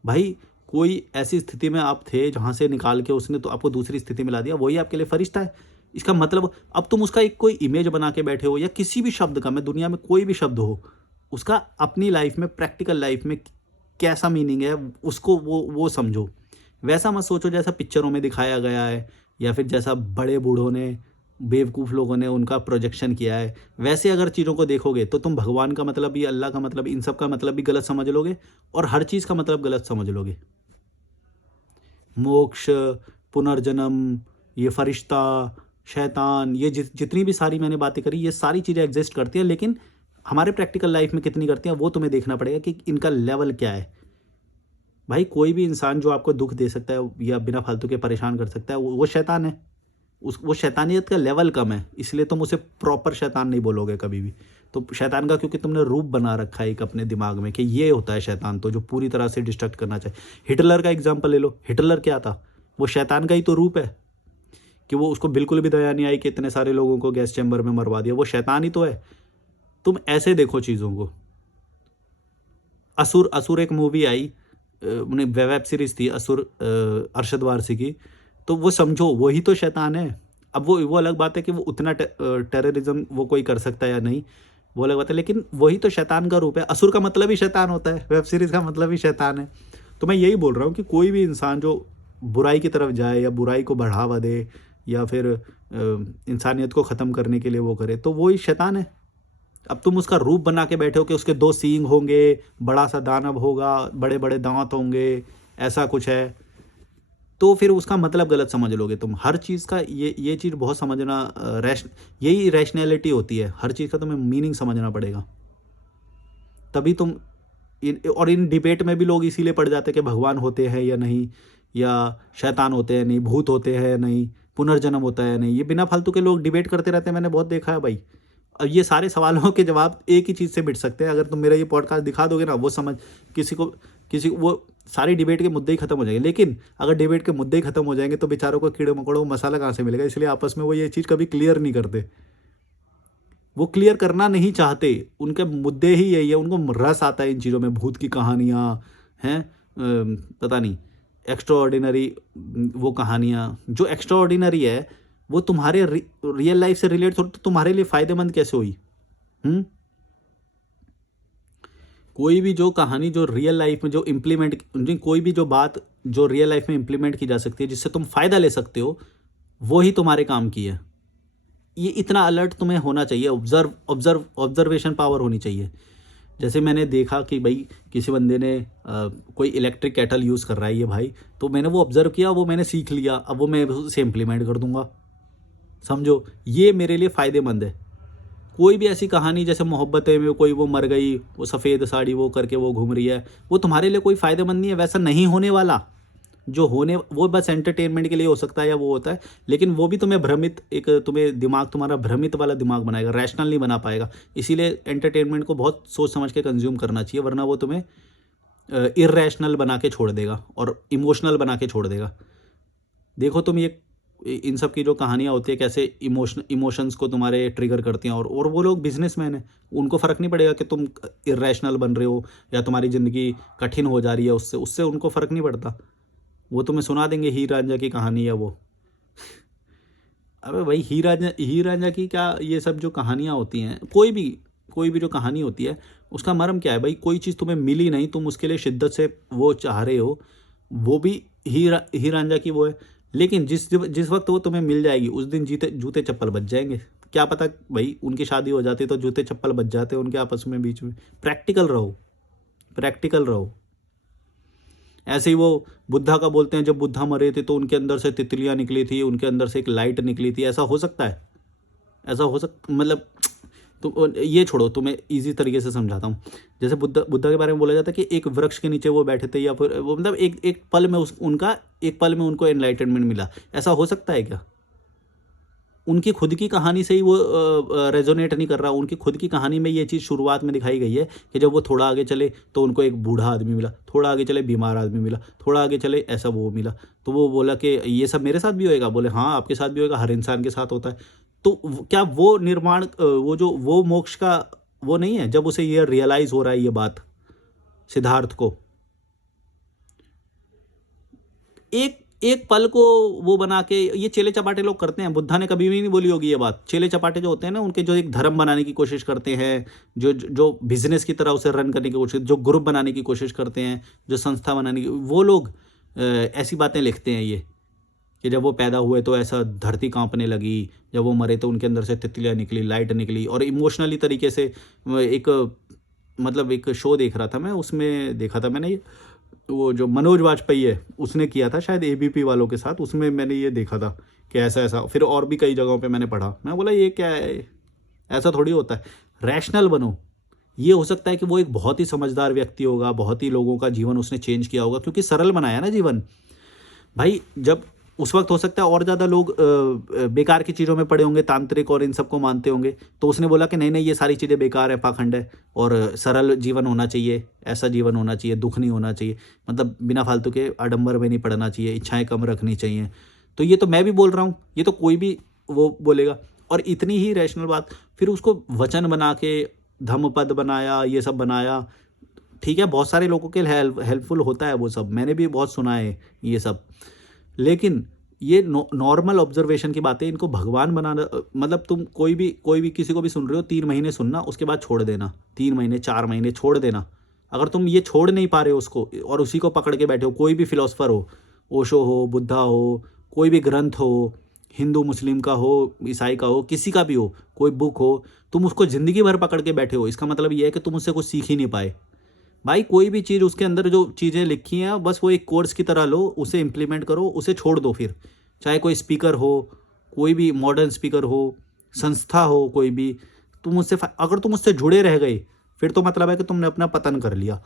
भाई? कोई ऐसी स्थिति में आप थे जहाँ से निकाल के उसने तो आपको दूसरी स्थिति में ला दिया, वही आपके लिए फरिश्ता है। इसका मतलब अब तुम उसका एक कोई इमेज बना के बैठे हो, या किसी भी शब्द का, मैं दुनिया में कोई भी शब्द हो, उसका अपनी लाइफ में, प्रैक्टिकल लाइफ में कैसा मीनिंग है, उसको वो समझो। वैसा मत सोचो जैसा पिक्चरों में दिखाया गया है, या फिर जैसा बड़े बूढ़ों ने, बेवकूफ़ लोगों ने उनका प्रोजेक्शन किया है। वैसे अगर चीज़ों को देखोगे तो तुम भगवान का मतलब भी, अल्लाह का मतलब, इन सब का मतलब भी गलत समझ लोगे, और हर चीज़ का मतलब गलत समझ लोगे। मोक्ष, पुनर्जन्म, ये फरिश्ता, शैतान, ये जितनी भी सारी मैंने बातें करी, ये सारी चीज़ें एग्जिस्ट करती हैं, लेकिन हमारे प्रैक्टिकल लाइफ में कितनी करती हैं वो तुम्हें देखना पड़ेगा कि इनका लेवल क्या है। भाई कोई भी इंसान जो आपको दुख दे सकता है या बिना फालतू के परेशान कर सकता है, वो शैतान है। वो शैतानियत का लेवल कम है, इसलिए तुम उसे प्रॉपर शैतान नहीं बोलोगे कभी भी। तो शैतान का क्योंकि तुमने रूप बना रखा है एक अपने दिमाग में कि ये होता है शैतान, तो जो पूरी तरह से डिस्ट्रक्ट करना चाहिए। हिटलर का एग्जाम्पल ले लो, हिटलर क्या था? वो शैतान का ही तो रूप है कि वो उसको बिल्कुल भी दया नहीं आई कि इतने सारे लोगों को गैस चैम्बर में मरवा दिया। वो शैतान ही तो है। तुम ऐसे देखो चीज़ों को। असुर, असुर एक मूवी आई, वेब सीरीज थी असुर, अरशद वारसी की। तो वो समझो वही तो शैतान है। अब वो अलग बात है कि वो उतना टेररिज्म वो कोई कर सकता है या नहीं, वो अलग बात है, लेकिन वही तो शैतान का रूप है। असुर का मतलब ही शैतान होता है, वेब सीरीज़ का मतलब ही शैतान है। तो मैं यही बोल रहा हूँ कि कोई भी इंसान जो बुराई की तरफ जाए या बुराई को बढ़ावा दे या फिर इंसानियत को ख़त्म करने के लिए वो करे, तो वो ही शैतान है। अब तुम उसका रूप बना के बैठे हो कि उसके 2 सींग होंगे, बड़ा सा दानव होगा, बड़े-बड़े दाँत होंगे, ऐसा कुछ है, तो फिर उसका मतलब गलत समझ लोगे तुम। हर चीज़ का ये चीज़ बहुत समझना यही रैशनैलिटी होती है। हर चीज़ का तुम्हें मीनिंग समझना पड़ेगा। तभी तुम इन डिबेट में भी लोग इसीलिए पड़ जाते हैं कि भगवान होते हैं या नहीं, या शैतान होते हैं नहीं, भूत होते हैं या नहीं, पुनर्जन्म होता है या नहीं। ये बिना फालतू के लोग डिबेट करते रहते हैं, मैंने बहुत देखा है भाई। अब ये सारे सवालों के जवाब एक ही चीज़ से मिट सकते हैं। अगर तुम मेरा ये पॉडकास्ट दिखा दोगे ना, वो समझ किसी को वो सारी डिबेट के मुद्दे ही खत्म हो जाएंगे। लेकिन अगर डिबेट के मुद्दे ही खत्म हो जाएंगे तो बेचारों को कीड़े मकोड़ों को मसाला कहाँ से मिलेगा? इसलिए आपस में वो ये चीज़ कभी क्लियर नहीं करते। वो क्लियर करना नहीं चाहते, उनके मुद्दे ही यही है। उनको रस आता है इन चीज़ों में, भूत की कहानियाँ हैं, पता नहीं एक्स्ट्रा ऑर्डिनरी वो कहानियाँ। जो एक्स्ट्रा ऑर्डिनरी है वो तुम्हारे रियल लाइफ से रिलेट हो, तो तुम्हारे लिए फ़ायदेमंद कैसे हुई? कोई भी जो कहानी जो रियल लाइफ में जो कोई भी जो बात जो रियल लाइफ में इम्प्लीमेंट की जा सकती है, जिससे तुम फ़ायदा ले सकते हो, वो ही तुम्हारे काम की है। ये इतना अलर्ट तुम्हें होना चाहिए, ऑब्जर्वेशन पावर होनी चाहिए। जैसे मैंने देखा कि भाई किसी बंदे ने कोई इलेक्ट्रिक केटल यूज़ कर रहा है ये भाई, तो मैंने वो ऑब्ज़र्व किया, वो मैंने सीख लिया, अब वो मैं उसे इम्प्लीमेंट कर दूँगा। समझो, ये मेरे लिए फ़ायदेमंद है। कोई भी ऐसी कहानी जैसे मोहब्बतें में कोई वो मर गई, वो सफ़ेद साड़ी वो करके वो घूम रही है, वो तुम्हारे लिए कोई फ़ायदेमंद नहीं है, वैसा नहीं होने वाला। जो होने वो बस एंटरटेनमेंट के लिए हो सकता है या वो होता है, लेकिन वो भी तुम्हें भ्रमित तुम्हें दिमाग तुम्हारा भ्रमित वाला दिमाग बनाएगा, रैशनल नहीं बना पाएगा। इसीलिए एंटरटेनमेंट को बहुत सोच समझ के कंज्यूम करना चाहिए, वरना वो तुम्हें इर्रेशनल बना के छोड़ देगा और इमोशनल बना के छोड़ देगा। देखो तुम ये इन सब की जो कहानियाँ होती है कैसे इमोशंस को तुम्हारे ट्रिगर करती हैं, और वो लोग बिजनेसमैन हैं, उनको फ़र्क नहीं पड़ेगा कि तुम इर्रेशनल बन रहे हो या तुम्हारी ज़िंदगी कठिन हो जा रही है, उससे उससे उनको फ़र्क नहीं पड़ता। वो तुम्हें सुना देंगे हीर रांझा की कहानी या वो अबे भाई हीर रांझा की क्या, ये सब जो कहानियाँ होती हैं, कोई भी जो कहानी होती है, उसका मर्म क्या है भाई? कोई चीज़ तुम्हें मिली नहीं, तुम उसके लिए शिद्दत से वो चाह रहे हो, वो भी हीर रांझा की वो है। लेकिन जिस वक्त वो तुम्हें मिल जाएगी, उस दिन जूते चप्पल बच जाएंगे। क्या पता भाई उनकी शादी हो जाती तो जूते चप्पल बच जाते उनके आपस में, बीच में। प्रैक्टिकल रहो, प्रैक्टिकल रहो। ऐसे ही वो बुद्धा का बोलते हैं, जब बुद्धा मरे थे तो उनके अंदर से तितलियाँ निकली थी, उनके अंदर से एक लाइट निकली थी। ऐसा हो सकता है? ऐसा हो मतलब तो ये छोड़ो, तुम्हें इजी तरीके से समझाता हूँ। जैसे बुद्धा के बारे में बोला जाता है कि एक वृक्ष के नीचे वो बैठे थे, या फिर वो मतलब एक पल में एक पल में उनको एनलाइटनमेंट मिला। ऐसा हो सकता है क्या? उनकी खुद की कहानी से ही वो रेजोनेट नहीं कर रहा। उनकी खुद की कहानी में ये चीज़ शुरुआत में दिखाई गई है कि जब वो थोड़ा आगे चले तो उनको एक बूढ़ा आदमी मिला, थोड़ा आगे चले बीमार आदमी मिला, थोड़ा आगे चले ऐसा वो मिला। तो वो बोला कि ये सब मेरे साथ भी होएगा? बोले हाँ, आपके साथ भी होएगा, हर इंसान के साथ होता है। तो क्या वो निर्माण वो मोक्ष का वो नहीं है, जब उसे ये रियलाइज़ हो रहा है ये बात, सिद्धार्थ को एक एक पल को वो बना के, ये चेले चपाटे लोग करते हैं। बुद्धा ने कभी भी नहीं बोली होगी ये बात। चेले चपाटे जो होते हैं ना, उनके जो एक धर्म बनाने की कोशिश करते हैं, जो बिजनेस की तरह उसे रन करने की कोशिश, जो ग्रुप बनाने की कोशिश करते हैं, जो संस्था बनाने की, वो लोग ऐसी बातें लिखते हैं ये कि जब वो पैदा हुए तो ऐसा धरती कांपने लगी, जब वो मरे तो उनके अंदर से तितलियाँ निकली, लाइट निकली। और इमोशनली तरीके से एक मतलब एक शो देख रहा था मैं, उसमें देखा था मैंने ये, वो जो मनोज वाजपेयी है उसने किया था शायद एबीपी वालों के साथ, उसमें मैंने ये देखा था कि ऐसा ऐसा। फिर और भी कई जगहों पे मैंने पढ़ा, मैं बोला ये क्या है, ऐसा थोड़ी होता है। रैशनल बनो। ये हो सकता है कि वो एक बहुत ही समझदार व्यक्ति होगा, बहुत ही लोगों का जीवन उसने चेंज किया होगा, क्योंकि सरल बनाया ना जीवन भाई। जब उस वक्त हो सकता है और ज़्यादा लोग बेकार की चीज़ों में पड़े होंगे, तांत्रिक और इन सबको मानते होंगे, तो उसने बोला कि नहीं नहीं, ये सारी चीज़ें बेकार है, पाखंड है, और सरल जीवन होना चाहिए, ऐसा जीवन होना चाहिए, दुख नहीं होना चाहिए, मतलब बिना फालतू के आडंबर में नहीं पड़ना चाहिए, इच्छाएं कम रखनी चाहिए। तो ये तो मैं भी बोल रहा हूँ, ये तो कोई भी वो बोलेगा। और इतनी ही रैशनल बात फिर उसको वचन बना के धम्मपद बनाया, ये सब बनाया। ठीक है, बहुत सारे लोगों के हेल्पफुल होता है वो सब, मैंने भी बहुत सुना है ये सब, लेकिन ये नॉर्मल ऑब्जर्वेशन की बातें, इनको भगवान बनाना मतलब तुम कोई भी किसी को भी सुन रहे हो, 3 महीने सुनना, उसके बाद छोड़ देना, 3 महीने 4 महीने छोड़ देना। अगर तुम ये छोड़ नहीं पा रहे हो उसको और उसी को पकड़ के बैठे हो, कोई भी फिलोसफर हो, ओशो हो, बुद्धा हो, कोई भी ग्रंथ हो, हिंदू मुस्लिम का हो, ईसाई का हो, किसी का भी हो, कोई बुक हो, तुम उसको ज़िंदगी भर पकड़ के बैठे हो, इसका मतलब ये है कि तुम उससे कुछ सीख ही नहीं पाए। भाई कोई भी चीज़, उसके अंदर जो चीज़ें लिखी हैं बस वो एक कोर्स की तरह लो, उसे इम्प्लीमेंट करो, उसे छोड़ दो फिर। चाहे कोई स्पीकर हो, कोई भी मॉडर्न स्पीकर हो, संस्था हो कोई भी, तुम उससे अगर तुम उससे जुड़े रह गए फिर तो मतलब है कि तुमने अपना पतन कर लिया।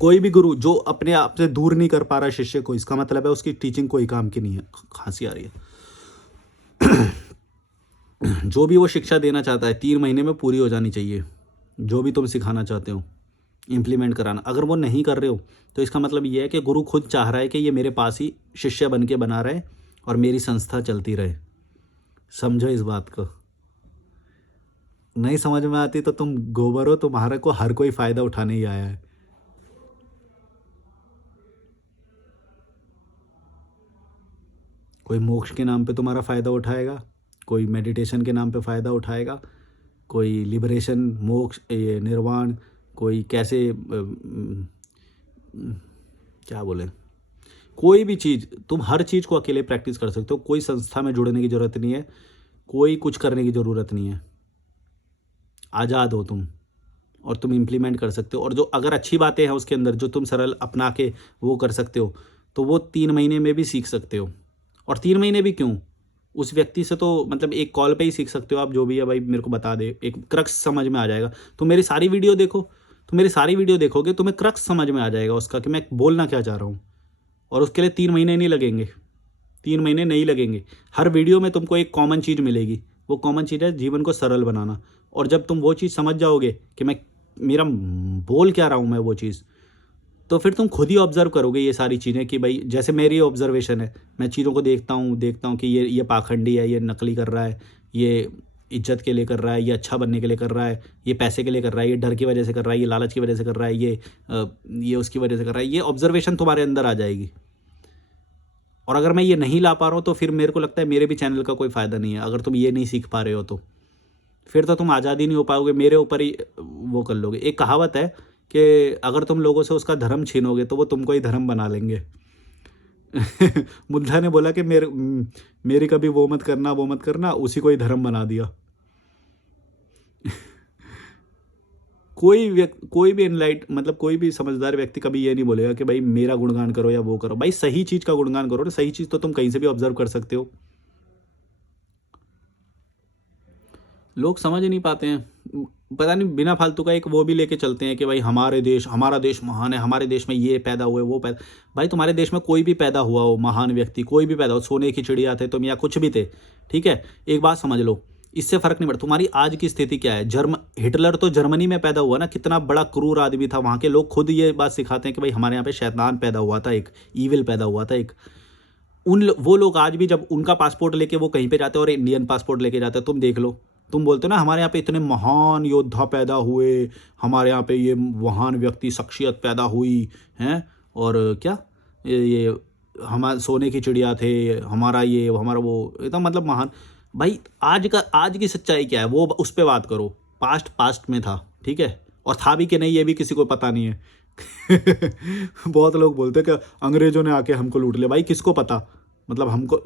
कोई भी गुरु जो अपने आप से दूर नहीं कर पा रहा शिष्य को, इसका मतलब है उसकी टीचिंग कोई काम की नहीं है। खांसी आ रही है। जो भी वो शिक्षा देना चाहता है 3 महीने में पूरी हो जानी चाहिए। जो भी तुम सिखाना चाहते हो इम्प्लीमेंट कराना, अगर वो नहीं कर रहे हो तो इसका मतलब ये है कि गुरु खुद चाह रहा है कि ये मेरे पास ही शिष्य बन के बना रहे और मेरी संस्था चलती रहे। समझो इस बात को। नहीं समझ में आती तो तुम गोबर हो, तुम्हारे को हर कोई फ़ायदा उठाने ही आया है। कोई मोक्ष के नाम पे तुम्हारा फ़ायदा उठाएगा, कोई मेडिटेशन के नाम पे फ़ायदा उठाएगा, कोई लिबरेशन, मोक्ष, ये निर्वाण, कोई कैसे क्या बोले, कोई भी चीज़, तुम हर चीज़ को अकेले प्रैक्टिस कर सकते हो। कोई संस्था में जुड़ने की ज़रूरत नहीं है, कोई कुछ करने की ज़रूरत नहीं है। आज़ाद हो तुम और तुम इम्प्लीमेंट कर सकते हो। और जो अगर अच्छी बातें हैं उसके अंदर जो तुम सरल अपना के वो कर सकते हो, तो वो 3 महीने में भी सीख सकते हो। और 3 महीने भी क्यों, उस व्यक्ति से तो मतलब एक कॉल पे ही सीख सकते हो आप। जो भी है भाई मेरे को बता दे, एक क्रक्स समझ में आ जाएगा। तो मेरी सारी वीडियो देखो, तो मेरी सारी वीडियो देखोगे तुम्हें क्रक्स समझ में आ जाएगा उसका कि मैं बोलना क्या चाह रहा हूँ। और उसके लिए 3 महीने नहीं लगेंगे, 3 महीने नहीं लगेंगे। हर वीडियो में तुमको एक कॉमन चीज़ मिलेगी, वो कॉमन चीज़ है जीवन को सरल बनाना। और जब तुम वो चीज़ समझ जाओगे कि मैं मेरा बोल क्या रहा हूँ मैं वो चीज़, तो फिर तुम खुद ही ऑब्जर्व करोगे ये सारी चीज़ें कि भाई जैसे मेरी ऑब्जर्वेशन है, मैं चीज़ों को देखता हूँ कि ये पाखंडी है, ये नकली कर रहा है, ये इज्जत के लिए कर रहा है, ये अच्छा बनने के लिए कर रहा है, ये पैसे के लिए कर रहा है, ये डर की वजह से कर रहा है, ये लालच की वजह से कर रहा है, ये उसकी वजह से कर रहा है। ये ऑब्जर्वेशन तुम्हारे अंदर आ जाएगी। और अगर मैं ये नहीं ला पा रहा हूँ तो फिर मेरे को लगता है मेरे भी चैनल का कोई फ़ायदा नहीं है। अगर तुम ये नहीं सीख पा रहे हो तो फिर तो तुम आज़ादी नहीं हो पाओगे, मेरे ऊपर ही वो कर लोगे। एक कहावत है कि अगर तुम लोगों से उसका धर्म छीनोगे तो वो तुमको ही धर्म बना लेंगे। बुद्धा ने बोला कि मेरी कभी वो मत करना, उसी को ही धर्म बना दिया। कोई भी एनलाइट मतलब कोई भी समझदार व्यक्ति कभी ये नहीं बोलेगा कि भाई मेरा गुणगान करो या वो करो। भाई सही चीज़ का गुणगान करो ना, सही चीज़ तो तुम कहीं से भी ऑब्जर्व कर सकते हो। लोग समझ नहीं पाते हैं, पता नहीं बिना फालतू का एक वो भी लेके चलते हैं कि भाई हमारा देश महान है, हमारे देश में ये पैदा हुए वो पैदा। भाई तुम्हारे देश में कोई भी पैदा हुआ हो, महान व्यक्ति कोई भी पैदा हो, सोने की चिड़िया थे तुम या कुछ भी थे, ठीक है, एक बात समझ लो, इससे फ़र्क नहीं पड़ता। तुम्हारी आज की स्थिति क्या है? हिटलर तो जर्मनी में पैदा हुआ ना, कितना बड़ा क्रूर आदमी था। वहाँ के लोग खुद ये बात सिखाते हैं कि भाई हमारे यहाँ पे शैतान पैदा हुआ था, एक ईविल पैदा हुआ था एक। वो लोग आज भी जब उनका पासपोर्ट लेके वो कहीं पे जाते हैं और इंडियन पासपोर्ट लेके जाते हैं, तुम देख लो, तुम बोलते हो ना हमारे यहाँ पे इतने महान योद्धा पैदा हुए, हमारे यहाँ पे ये महान व्यक्ति शख्सियत पैदा हुई हैं, और क्या ये हमारे सोने की चिड़िया थे, हमारा वो एकदम मतलब महान। भाई आज की सच्चाई क्या है वो उस पर बात करो। पास्ट में था, ठीक है, और था भी कि नहीं ये भी किसी को पता नहीं है। बहुत लोग बोलते हैं कि अंग्रेजों ने आके हमको लूट लिया। भाई किसको पता, मतलब हमको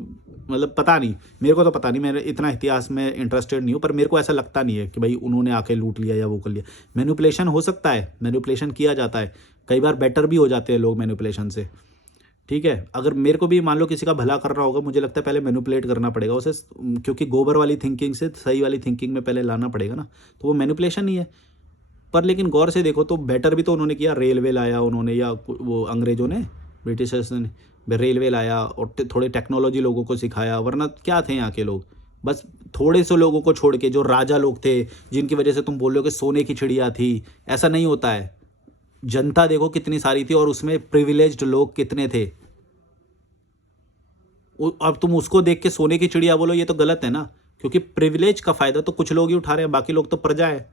मतलब पता नहीं, मेरे को तो पता नहीं, मैं इतना इतिहास में इंटरेस्टेड नहीं हूँ, पर मेरे को ऐसा लगता नहीं है कि भाई उन्होंने आके लूट लिया या वो कर लिया। मैनिपुलेशन हो सकता है, मैनिपुलेशन किया जाता है, कई बार बेटर भी हो जाते हैं लोग मैनिपुलेशन से, ठीक है। अगर मेरे को भी मान लो किसी का भला करना होगा, मुझे लगता है पहले मैनिपुलेट करना पड़ेगा उसे, क्योंकि गोबर वाली थिंकिंग से सही वाली थिंकिंग में पहले लाना पड़ेगा ना, तो वो मैनिपुलेशन ही है। पर लेकिन गौर से देखो तो बेटर भी तो उन्होंने किया, रेलवे लाया उन्होंने, या वो अंग्रेज़ों ने, ब्रिटिशर्स ने रेलवे लाया और थोड़े टेक्नोलॉजी लोगों को सिखाया। वरना क्या थे यहाँ के लोग, बस थोड़े से लोगों को छोड़ के जो राजा लोग थे, जिनकी वजह से तुम बोल रहे हो कि सोने की चिड़िया थी, ऐसा नहीं होता है। जनता देखो कितनी सारी थी और उसमें प्रिविलेज्ड लोग कितने थे। अब तुम उसको देख के सोने की चिड़िया बोलो, ये तो गलत है ना, क्योंकि प्रिविलेज का फ़ायदा तो कुछ लोग ही उठा रहे हैं, बाकी लोग तो प्रजा है।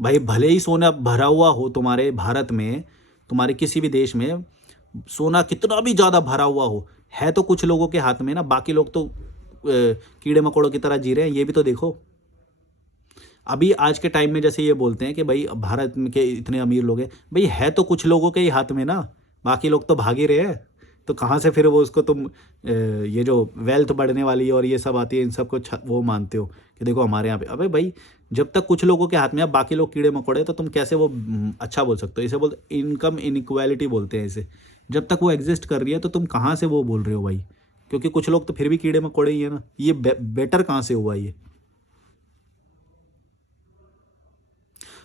भाई भले ही सोना भरा हुआ हो तुम्हारे भारत में, तुम्हारे किसी भी देश में, सोना कितना भी ज़्यादा भरा हुआ हो, है तो कुछ लोगों के हाथ में ना, बाकी लोग तो कीड़े मकोड़ों की तरह जी रहे हैं, ये भी तो देखो। अभी आज के टाइम में जैसे ये बोलते हैं कि भाई भारत में के इतने अमीर लोग हैं, भाई है तो कुछ लोगों के ही हाथ में ना, बाकी लोग तो भाग ही रहे हैं। तो कहाँ से फिर वो उसको तुम ये जो वेल्थ बढ़ने वाली है और ये सब आती है, इन सबको वो मानते हो कि देखो हमारे यहाँ पे। अबे भाई, जब तक कुछ लोगों के हाथ में है, बाकी लोग कीड़े मकोड़े, तो तुम कैसे वो अच्छा बोल सकते हो? इसे बोलते इनकम इनइक्वालिटी बोलते हैं इसे। जब तक वो एग्जिस्ट कर रही है तो तुम कहाँ से वो बोल रहे हो भाई? क्योंकि कुछ लोग तो फिर भी कीड़े मकोड़े ही है ना, ये बेटर कहाँ से हुआ ये?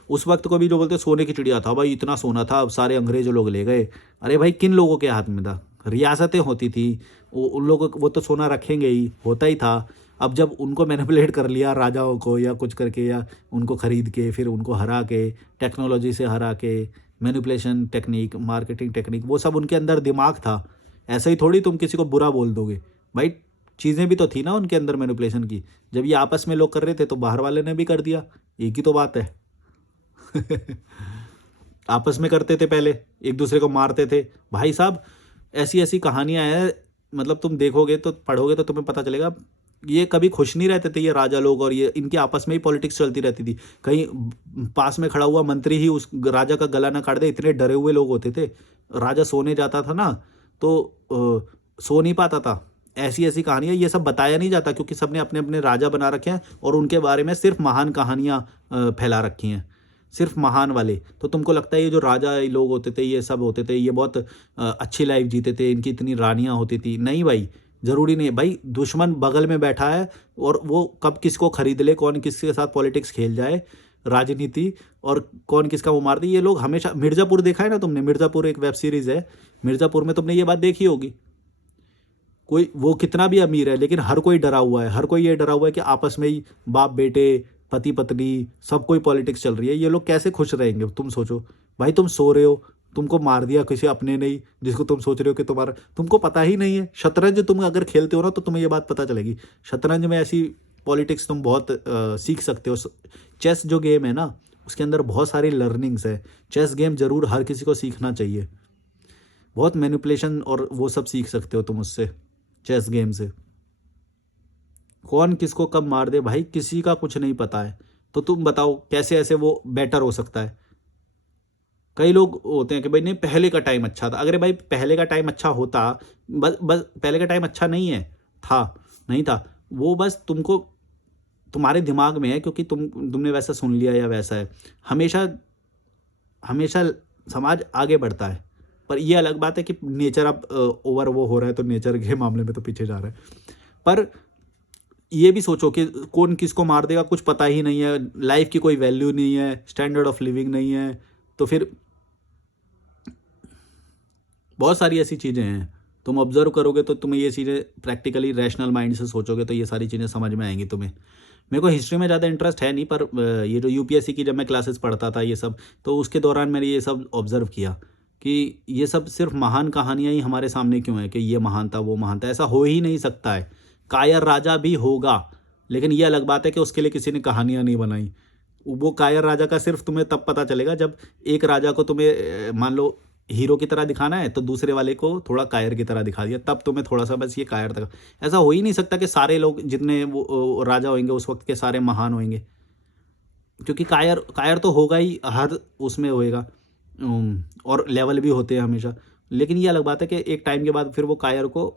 उस वक्त को भी जो बोलते सोने की चिड़िया था भाई, इतना सोना था, अब सारे अंग्रेज लोग ले गए। अरे भाई, किन लोगों के हाथ में था? रियासतें होती थी, वो उन लोगों को वो तो सोना रखेंगे ही, होता ही था। अब जब उनको मैनिपुलेट कर लिया राजाओं को या कुछ करके, या उनको खरीद के फिर उनको हरा के, टेक्नोलॉजी से हरा के, मैनिपुलेशन टेक्निक, मार्केटिंग टेक्निक, वो सब उनके अंदर दिमाग था। ऐसे ही थोड़ी तुम किसी को बुरा बोल दोगे भाई। चीज़ें भी तो थी ना उनके अंदर मैनिपुलेशन की। जब ये आपस में लोग कर रहे थे तो बाहर वाले ने भी कर दिया, एक ही तो बात है। आपस में करते थे पहले, एक दूसरे को मारते थे भाई साहब। ऐसी ऐसी कहानियां हैं, मतलब तुम देखोगे तो, पढ़ोगे तो तुम्हें पता चलेगा। ये कभी खुश नहीं रहते थे ये राजा लोग, और ये इनके आपस में ही पॉलिटिक्स चलती रहती थी। कहीं पास में खड़ा हुआ मंत्री ही उस राजा का गला ना काट दे, इतने डरे हुए लोग होते थे। राजा सोने जाता था ना तो सो नहीं पाता था। ऐसी ऐसी कहानियां, ये सब बताया नहीं जाता क्योंकि सबने अपने अपने राजा बना रखे हैं और उनके बारे में सिर्फ महान कहानियां फैला रखी हैं, सिर्फ महान वाले। तो तुमको लगता है ये जो राजा लोग होते थे, ये सब होते थे, ये बहुत अच्छी लाइफ जीते थे, इनकी इतनी रानियां होती थी? नहीं भाई, ज़रूरी नहीं है भाई। दुश्मन बगल में बैठा है और वो कब किसको खरीद ले, कौन किसके साथ पॉलिटिक्स खेल जाए, राजनीति, और कौन किसका वो मार दे, ये लोग हमेशा। मिर्ज़ापुर देखा है ना तुमने? मिर्ज़ापुर एक वेब सीरीज़ है, मिर्ज़ापुर में तुमने ये बात देखी होगी। कोई वो कितना भी अमीर है, लेकिन हर कोई डरा हुआ है, हर कोई ये डरा हुआ है कि आपस में ही बाप बेटे, पति पत्नी, सब कोई पॉलिटिक्स चल रही है। ये लोग कैसे खुश रहेंगे? तुम सोचो भाई। तुम सो रहे हो, तुमको मार दिया किसी अपने ने ही, जिसको तुम सोच रहे हो कि तुम्हारा, तुमको पता ही नहीं है। शतरंज तुम अगर खेलते हो ना तो तुम्हें ये बात पता चलेगी। शतरंज में ऐसी पॉलिटिक्स तुम बहुत सीख सकते हो। चेस जो गेम है ना, उसके अंदर बहुत सारी लर्निंग्स है। चेस गेम जरूर हर किसी को सीखना चाहिए। बहुत मैनिपुलेशन और वो सब सीख सकते हो तुम उससे, चेस गेम से। कौन किसको कब मार दे भाई, किसी का कुछ नहीं पता है। तो तुम बताओ कैसे ऐसे वो बेटर हो सकता है? कई लोग होते हैं कि भाई नहीं, पहले का टाइम अच्छा था। अगर भाई पहले का टाइम अच्छा होता, बस बस पहले का टाइम अच्छा नहीं है, था, नहीं था, वो बस तुमको, तुम्हारे दिमाग में है क्योंकि तुमने वैसा सुन लिया या वैसा है। हमेशा हमेशा समाज आगे बढ़ता है, पर ये अलग बात है कि नेचर अब ओवर वो हो रहा है, तो नेचर के मामले में तो पीछे जा रहा है। पर ये भी सोचो कि कौन किसको मार देगा कुछ पता ही नहीं है, लाइफ की कोई वैल्यू नहीं है, स्टैंडर्ड ऑफ लिविंग नहीं है। तो फिर बहुत सारी ऐसी चीज़ें हैं, तुम ऑब्जर्व करोगे तो तुम्हें ये चीज़ें प्रैक्टिकली रैशनल माइंड से सोचोगे तो ये सारी चीज़ें समझ में आएंगी तुम्हें। मेरे को हिस्ट्री में ज़्यादा इंटरेस्ट है नहीं, पर ये जो यूपीएससी की जब मैं क्लासेस पढ़ता था ये सब, तो उसके दौरान मैंने ये सब ऑब्जर्व किया कि ये सब सिर्फ महान कहानियाँ ही हमारे सामने क्यों है कि ये महान था वो महान था। ऐसा हो ही नहीं सकता है। कायर राजा भी होगा, लेकिन ये अलग बात है कि उसके लिए किसी ने कहानियाँ नहीं बनाई। वो कायर राजा का सिर्फ तुम्हें तब पता चलेगा जब एक राजा को तुम्हें मान लो हीरो की तरह दिखाना है, तो दूसरे वाले को थोड़ा कायर की तरह दिखा दिया, तब तुम्हें थोड़ा सा बस ये कायर तक। ऐसा हो ही नहीं सकता कि सारे लोग जितने वो राजा होंगे उस वक्त के सारे महान होंगे, क्योंकि कायर कायर तो होगा ही, हर उसमें होएगा। और लेवल भी होते हैं हमेशा। लेकिन ये अलग बात है कि एक टाइम के बाद फिर वो कायर को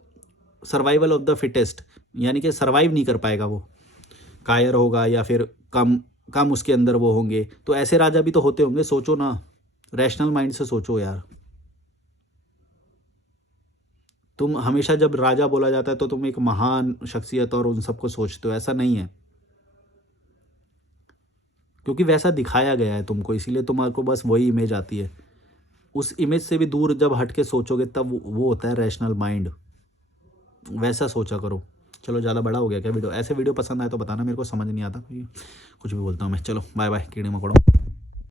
सर्वाइवल ऑफ द फिटेस्ट, यानी कि सर्वाइव नहीं कर पाएगा, वो कायर होगा या फिर कम कम उसके अंदर वो होंगे। तो ऐसे राजा भी तो होते होंगे, सोचो ना, रैशनल माइंड से सोचो यार। तुम हमेशा जब राजा बोला जाता है तो तुम एक महान शख्सियत और उन सबको सोचते हो, ऐसा नहीं है। क्योंकि वैसा दिखाया गया है तुमको, इसीलिए तुम्हारे बस वही इमेज आती है। उस इमेज से भी दूर जब हट के सोचोगे तब वो होता है रैशनल माइंड। वैसा सोचा करो। चलो, ज़्यादा बड़ा हो गया क्या वीडियो? ऐसे वीडियो पसंद आए तो बताना, मेरे को समझ नहीं आता, कुछ भी बोलता हूँ मैं। चलो बाय बाय कीड़े मकोड़ों।